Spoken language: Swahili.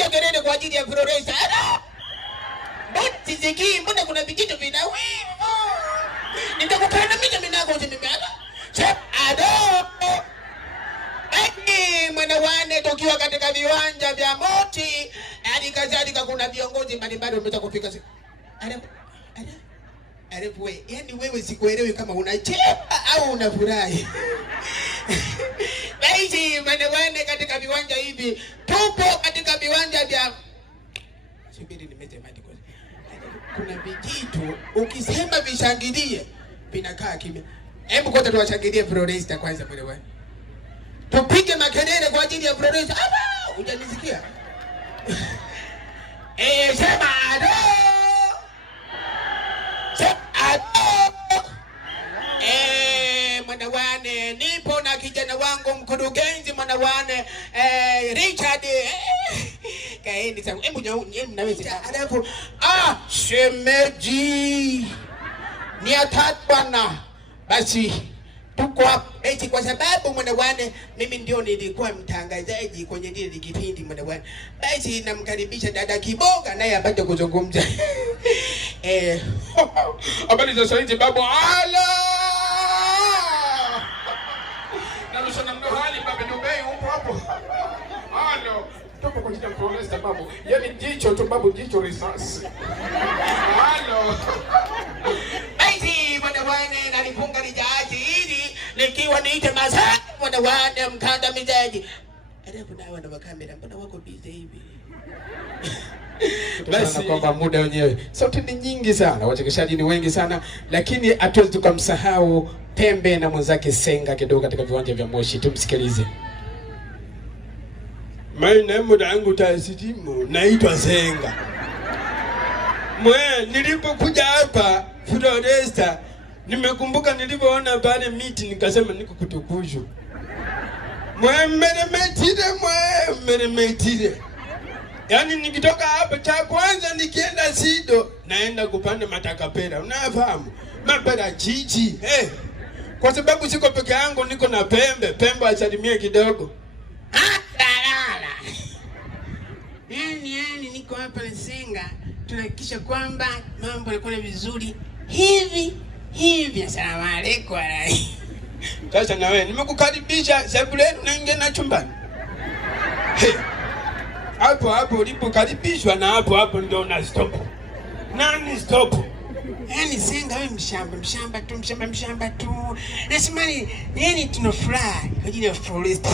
piga kelele kwa ajili ya Florence. Boti ziki, mbona kuna vijito vinawi? Nitakupenda mimi nako usimimiana. Ado. Mwanawane tukiwa katika viwanja vya Moti, hadi kadhalika kuna viongozi mbalimbali wametoka kufika. Wewe, yani wewe sikuelewi kama unacheka au unafurahi. Basi mwanawane katika viwanja hivi, tupo katika viwanja vya subiri nimesemaje kwa. Kuna vijito ukisema vishangilie vinakaa kimya. Hebu kwanza tuwashangilie Florence kwanza mwanawane. Tupige makelele kwa ajili ya Florence. Hujanisikia? Sema ado. Sema ado. Mwanawane, nipo na kijana wangu mkurugenzi mwanawane Richard. Kaeni sana. Hebu mnaweza. Alafu shemeji. Ni atatwana. Basi tuko hapa eti kwa sababu mwanawane mimi ndio nilikuwa mtangazaji kwenye ile kipindi mwanawane. Basi namkaribisha dada Kiboga naye apate kuzungumza. Habari za saizi babu ala. Na msana mdo hali babu Dubai upo hapo. Halo, tupo kwa jina Florence babu. Yaani jicho tu babu, jicho risasi. Halo. Basi mwanawane nalifunga lijaji hili nikiwa niite masaa mwanawane mkandamizaji. Alafu na wana kamera mbona wako busy hivi? Basi kwamba muda wenyewe sauti ni nyingi sana, wachekeshaji ni wengi sana, lakini hatuwezi tukamsahau Pembe na mwenzake Senga kidogo katika viwanja vya Moshi. Tumsikilize. Maana yangu taasitimu naitwa Senga. Nilipokuja hapa Florence, nimekumbuka nilipoona pale miti nikasema niko kutukushu. Mwemeremetire. Yaani nikitoka hapa cha kwanza nikienda Sido naenda kupanda matakapera. Unafahamu? Mapera chichi. Kwa sababu siko peke yangu, niko na Pembe asalimie kidogo. Yani niko hapa na Senga. Tunahakikisha kwamba mambo yanakuwa vizuri hivi. Asalamu alaykum. Sasa na wewe nimekukaribisha sebuleni unaingia na chumbani. Hapo ulipokaribishwa na hapo ndio una stop. Nani stop? Yani Senga wewe mshamba tu. Nasema yani tunafurahi kwa ajili ya Florence.